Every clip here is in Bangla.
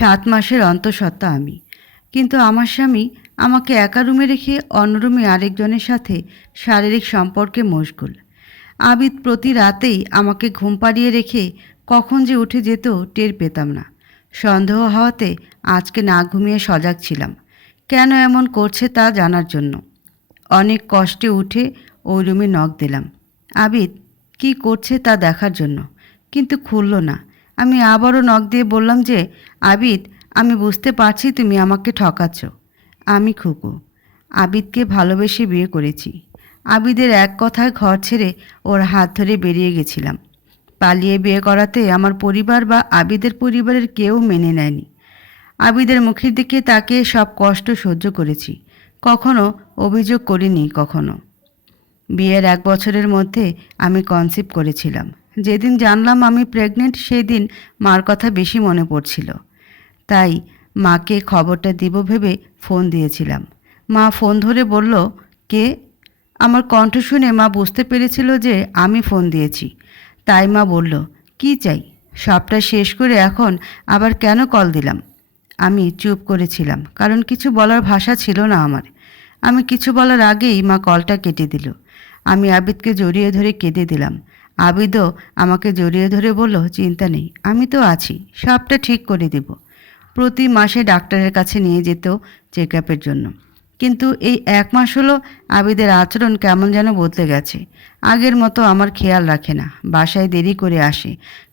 সাত মাসের অন্তঃসত্ত্বা আমি। কিন্তু আমার স্বামী আমাকে একা রুমে রেখে অন্য রুমে আরেকজনের সাথে শারীরিক সম্পর্কে মশগুল। আবিদ প্রতি রাতেই আমাকে ঘুম পাড়িয়ে রেখে কখন যে উঠে যেত টের পেতাম না। সন্দেহ হওয়াতে আজকে না ঘুমিয়ে সজাগ ছিলাম। কেন এমন করছে তা জানার জন্য। অনেক কষ্টে উঠে ওই রুমে নখ দিলাম। আবিদ, কি করছে তা দেখার জন্য। কিন্তু খুলল না। আমি আবারও নখ দিয়ে বললাম যে, আবিদ, আমি বুঝতে পারছি তুমি আমাকে ঠকাচ্ছ। আমি খুকু, আবিদকে ভালোবেসে বিয়ে করেছি। আবিদের এক কথায় ঘর ছেড়ে ওর হাত ধরে বেরিয়ে গেছিলাম। পালিয়ে বিয়ে করাতে আমার পরিবার বা আবিদের পরিবারের কেউ মেনে নেয়নি। আবিদের মুখের দিকে তাকে সব কষ্ট সহ্য করেছি। কখনো অভিযোগ করিনি, কখনো। বিয়ের এক বছরের মধ্যে আমি কনসিভ করেছিলাম। যেদিন জানলাম আমি প্রেগনেন্ট সেদিন মার কথা বেশি মনে পড়ছিল। তাই মাকে খবরটা দিব ভেবে ফোন দিয়েছিলাম। মা ফোন ধরে বলল, কে? আমার কণ্ঠ শুনে মা বুঝতে পেরেছিল যে আমি ফোন দিয়েছি। তাই মা বলল, কি চাই? সবটা শেষ করে এখন আবার কেন কল দিলাম? আমি চুপ করেছিলাম, কারণ কিছু বলার ভাষা ছিল না আমার। আমি কিছু বলার আগেই মা কলটা কেটে দিল। আমি আবিদকে জড়িয়ে ধরে কেঁদে দিলাম। আবিদও আমাকে জড়িয়ে ধরে বলল, চিন্তা নেই, আমি তো আছি, সবটা ঠিক করে দেব। প্রতি মাসে ডাক্তারের কাছে নিয়ে যেত চেক আপের জন্য। কিন্তু এই এক মাস হলো আবিদের আচরণ কেমন যেন বদলে গেছে। আগের মতো আমার খেয়াল রাখে না, বাসায় দেরি করে আসে,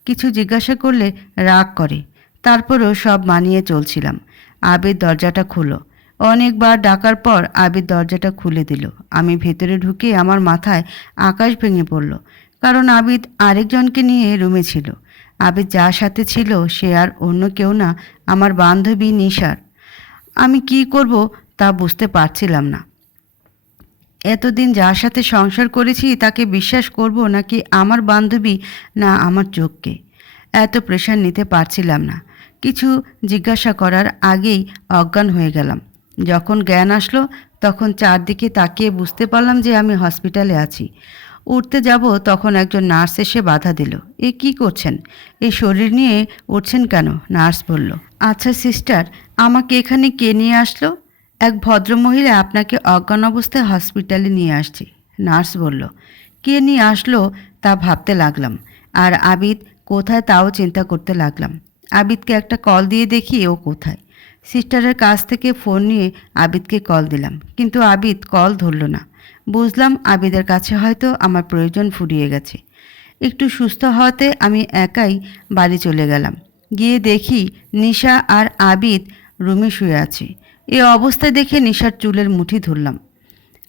কিছু জিজ্ঞাসা করলে রাগ করে, তারপরেও সব মানিয়ে চলছিলাম। আবির দরজাটা খুলো অনেকবার ডাকার পর আবির দরজাটা খুলে দিল। আমি ভেতরে ঢুকে আমার মাথায় আকাশ ভেঙে পড়ল। কারণ আবিদ আরেকজনকে নিয়ে রুমে ছিল। আবিদ যার সাথে ছিল, সে আর অন্য কেউ না, আমার বান্ধবী নিশার। আমি কি করব তা বুঝতে পারছিলাম না। এতদিন যার সাথে সংসার করেছি তাকে বিশ্বাস করব নাকি আমার বান্ধবী না আমার চোখকে? এত প্রেশার নিতে পারছিলাম না। কিছু জিজ্ঞাসা করার আগেই অজ্ঞান হয়ে গেলাম। যখন জ্ঞান আসলো, তখন চারদিকে তাকিয়ে বুঝতে পারলাম যে আমি হসপিটালে আছি। উঠতে যাব তখন একজন নার্স এসে বাধা দিল। এ কি করছেন? এই শরীর নিয়ে উঠছেন কেন? নার্স বলল আচ্ছা সিস্টার, আমাকে এখানে কে নিয়ে আসলো? এক ভদ্রমহিলা আপনাকে অজ্ঞান অবস্থায় হসপিটালে নিয়ে আসছে। নার্স বলল, কে নিয়ে আসলো তা ভাবতে লাগলাম, আর আবিদ কোথায় তাও চিন্তা করতে লাগলাম। আবিদকে একটা কল দিয়ে দেখি ও কোথায়। সিস্টারের কাছ থেকে ফোন নিয়ে আবিদকে কল দিলাম, কিন্তু আবিদ কল ধরল না। বুঝলাম আবিদের কাছে হয়তো আমার প্রয়োজন ফুরিয়ে গেছে। একটু সুস্থ হওয়াতে আমি একাই বাড়ি চলে গেলাম। গিয়ে দেখি নিশা আর আবিদ রুমে শুয়ে আছে। এ অবস্থায় দেখে নিশার চুলের মুঠি ধরলাম।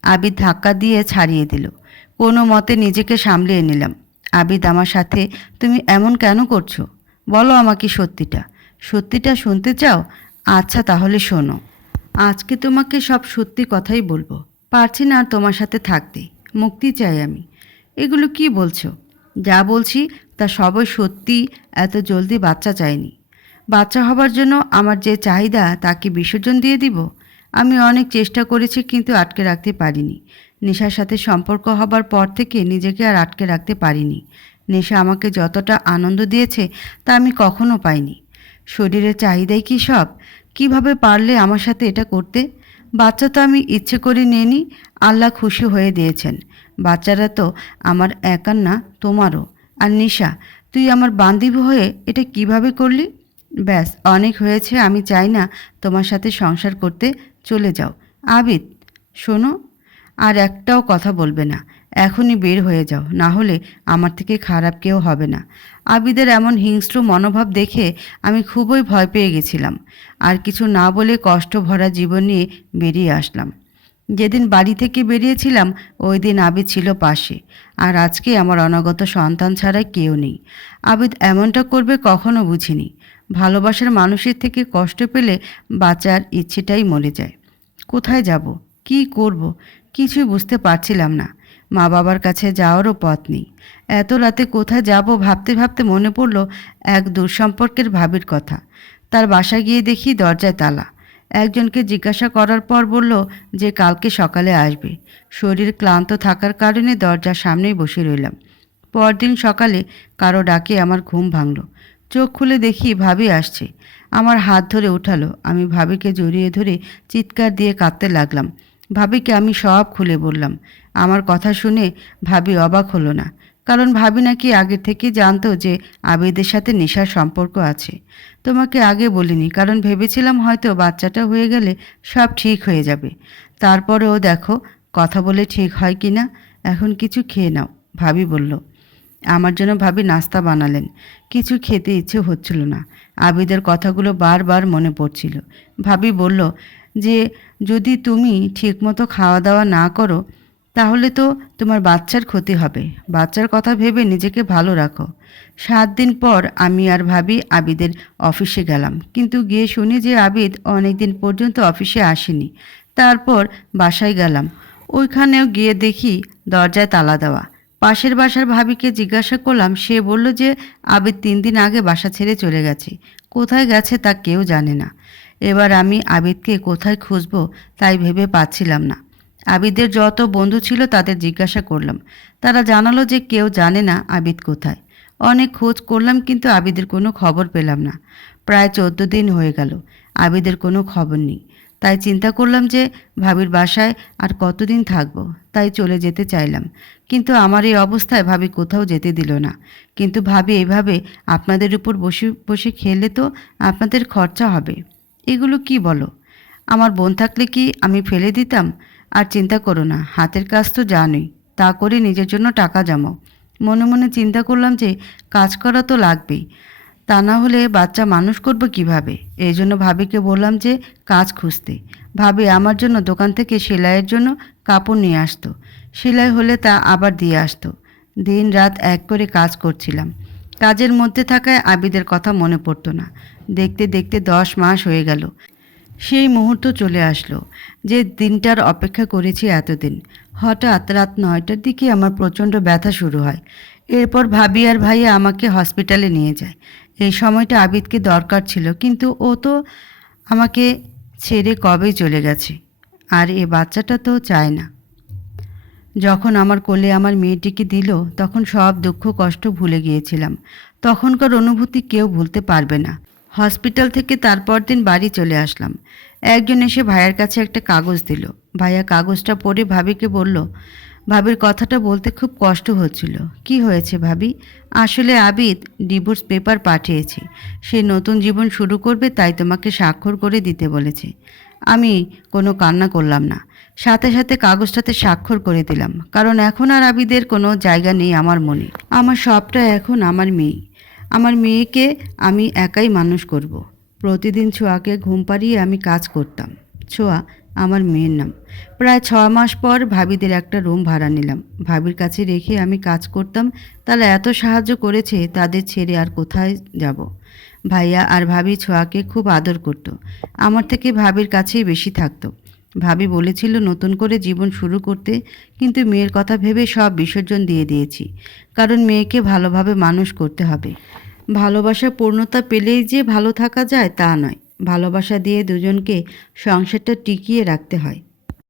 আবিদ ধাক্কা দিয়ে ছাড়িয়ে দিল। কোনো মতে নিজেকে সামলিয়ে নিলাম। আবিদ আমার সাথে, তুমি এমন কেন করছ? বলো আমাকে সত্যিটা। সত্যিটা শুনতে চাও? আচ্ছা তাহলে শোনো। আজকে তোমাকে সব সত্যি কথাই বলব। পারছি না তোমার সাথে থাকতে, মুক্তি চাই আমি। এগুলো কি বলছো? যা বলছি তা সবই সত্যি, এত জলদি বাচ্চা চাইনি। বাচ্চা হবার জন্য আমার যে চাহিদা তাকে বিসর্জন দিয়ে দিব? আমি অনেক চেষ্টা করেছি কিন্তু আটকে রাখতে পারিনি। নেশার সাথে সম্পর্ক হবার পর থেকে নিজেকে আর আটকে রাখতে পারিনি। নেশা আমাকে যতটা আনন্দ দিয়েছে তা আমি কখনো পাইনি। শরীরের চাহিদাই কি সব? কীভাবে পারলে আমার সাথে এটা করতে? বাচ্চা তো আমি ইচ্ছে করে নিইনি, আল্লাহ খুশি হয়ে দিয়েছেন। বাচ্চারা তো আমার একার না, তোমারও। আর নিশা, তুই আমার বান্ধবী হয়ে এটা কীভাবে করলি? ব্যাস, অনেক হয়েছে, আমি চাই না তোমার সাথে সংসার করতে চলে যাও। আবিদ, শোনো, আর একটাও কথা বলবে না। এখনই বের হয়ে যাও, না হলে আমার থেকে খারাপ কেউ হবে না। আবিদের এমন হিংস্র মনোভাব দেখে আমি খুবই ভয় পেয়ে গেছিলাম। আর কিছু না বলে কষ্ট ভরা জীবন নিয়ে বেরিয়ে আসলাম। যেদিন বাড়ি থেকে বেরিয়েছিলাম, ওই দিন আবিদ ছিল পাশে। আর আজকে আমার অনাগত সন্তান ছাড়া কেউ নেই। আবিদ এমনটা করবে কখনো বুঝিনি। ভালোবাসার মানুষের থেকে কষ্ট পেলে বাঁচার ইচ্ছেটাই মরে যায়। কোথায় যাব? কি করব? কিছুই বুঝতে পারছিলাম না। মা বাবার কাছে যাওয়ারও পথ নেই। এত রাতে কোথায় যাব ভাবতে ভাবতে মনে পড়ল এক দূরসম্পর্কের ভাবির কথা। তার বাসা গিয়ে দেখি দরজায় তালা। একজনকে জিজ্ঞাসা করার পর বলল যে কালকে সকালে আসবে। শরীর ক্লান্ত থাকার কারণে দরজার সামনেই বসে রইলাম। পরদিন সকালে কারও ডাকে আমার ঘুম ভাঙল। চোখ খুলে দেখি ভাবি আসছে। আমার হাত ধরে উঠালো। আমি ভাবিকে জড়িয়ে ধরে চিৎকার দিয়ে কাঁদতে লাগলাম। ভাবিকে আমি সব খুলে বললাম। আমার কথা শুনে ভাবি অবাক হলো না, কারণ ভাবি নাকি আগে থেকে জানতো যে আবিদের সাথে নেশার সম্পর্ক আছে। তোমাকে আগে বলিনি, কারণ ভেবেছিলাম হয়তো বাচ্চাটা হয়ে গেলে সব ঠিক হয়ে যাবে। তারপরেও দেখো, কথা বলে ঠিক হয় কি না, এখন কিছু খেয়ে নাও, ভাবি বলল। আমার জন্য ভাবি নাস্তা বানালেন। কিছু খেতে ইচ্ছে হচ্ছিল না। আবিদের কথাগুলো বারবার মনে পড়ছিল। ভাবি বলল যে যদি তুমি ঠিকমতো খাওয়া দাওয়া না করো, তাহলে তো তোমার বাচ্চার ক্ষতি হবে। বাচ্চার কথা ভেবে নিজেকে ভালো রাখো। সাত দিন পর আমি আর ভাবি আবিদের অফিসে গেলাম। কিন্তু গিয়ে শুনি যে আবিদ অনেক দিন পর্যন্ত অফিসে আসেনি। তারপর বাসায় গেলাম। ওইখানেও গিয়ে দেখি দরজায় তালা দেওয়া। পাশের বাসার ভাবিকে জিজ্ঞাসা করলাম, সে বলল যে, আবিদ তিন দিন আগে বাসা ছেড়ে চলে গেছে। কোথায় গেছে তা কেউ জানে না। এবার আমি আবিদকে কোথায় খুঁজবো তাই ভেবে পাচ্ছিলাম না। আবিদের যত বন্ধু ছিল তাদের জিজ্ঞাসা করলাম। তারা জানালো যে কেউ জানে না আবিদ কোথায়। অনেক খোঁজ করলাম কিন্তু আবিদের কোনো খবর পেলাম না। প্রায় চোদ্দ দিন হয়ে গেল, আবিদের কোনো খবর নেই। তাই চিন্তা করলাম যে ভাবির বাসায় আর কতদিন থাকব, তাই চলে যেতে চাইলাম। কিন্তু আমার এই অবস্থায় ভাবি কোথাও যেতে দিল না। কিন্তু ভাবি এইভাবে আপনাদের উপর বসে বসে খেলে তো আপনাদের খরচা হবে। এগুলো কি বলো? আমার বোন থাকলে কি আমি ফেলে দিতাম? আর চিন্তা করো না, হাতের কাজ তো জানোই, তা করে নিজের জন্য টাকা জমাও। মনে মনে চিন্তা করলাম যে কাজ করা তো লাগবেই। তা না হলে বাচ্চা মানুষ করব কীভাবে? এই জন্য ভাবিকে বললাম যে কাজ খুঁজতে। ভাবি আমার জন্য দোকান থেকে সেলাইয়ের জন্য কাপড় নিয়ে আসতো। সেলাই হলে তা আবার দিয়ে আসতো। দিন রাত এক করে কাজ করছিলাম। কাজের মধ্যে থাকায় আবিদের কথা মনে পড়তো না। দেখতে দেখতে দশ মাস হয়ে গেল। সেই মুহূর্ত চলে আসলো যে দিনটার অপেক্ষা করেছি এতদিন। হঠাৎ রাত নয়টার দিকে আমার প্রচণ্ড ব্যথা শুরু হয়। এরপর ভাবি আর ভাইয়া আমাকে হসপিটালে নিয়ে যায়। এই সময়টা আবিদকে দরকার ছিল, কিন্তু ও তো আমাকে ছেড়ে কবেই চলে গেছে। আর এ বাচ্চাটা তো চায় না। যখন আমার কোলে আমার মেয়েটিকে দিল, তখন সব দুঃখ কষ্ট ভুলে গিয়েছিলাম। তখনকার অনুভূতি কেউ ভুলতে পারবে না। হসপিটাল থেকে তারপর দিন বাড়ি চলে আসলাম। একজন এসে ভাইয়ার কাছে একটা কাগজ দিল। ভাইয়া কাগজটা পড়ে ভাবিকে বলল ভাবির কথাটা বলতে খুব কষ্ট হচ্ছিল। কি হয়েছে ভাবি? আসলে আবিদ ডিভোর্স পেপার পাঠিয়েছে। সে নতুন জীবন শুরু করবে তাই তোমাকে স্বাক্ষর করে দিতে বলেছে। আমি কোনো কান্না করলাম না। সাথে সাথে কাগজটাতে স্বাক্ষর করে দিলাম। কারণ এখন আর আবিদের কোনো জায়গা নেই আমার মনে। আমার সবটা এখন আমার মেয়ে। আমার মেয়েকে আমি একাই মানুষ করব। প্রতিদিন ছোঁয়াকে ঘুম পাড়িয়ে আমি কাজ করতাম। ছোঁয়া আমার মেয়ের নাম। প্রায় ছ মাস পর ভাবিদের একটা রুম ভাড়া নিলাম। ভাবির কাছে রেখে আমি কাজ করতাম, তারা এত সাহায্য করেছে, তাদের ছেড়ে আর কোথায় যাব? ভাইয়া আর ভাবি ছোঁয়াকে খুব আদর করত। আমার থেকে ভাবির কাছেই বেশি থাকতো। ভাবি বলেছিল, নতুন করে জীবন শুরু করতে কিন্তু মেয়ের কথা ভেবে সব বিসর্জন দিয়ে দিয়েছি। কারণ মেয়েকে ভালোভাবে মানুষ করতে হবে। ভালোবাসা পূর্ণতা পেলেই যে ভালো থাকা যায় তা নয়। ভালোবাসা দিয়ে দুজনকে সংসারটা টিকিয়ে রাখতে হয়।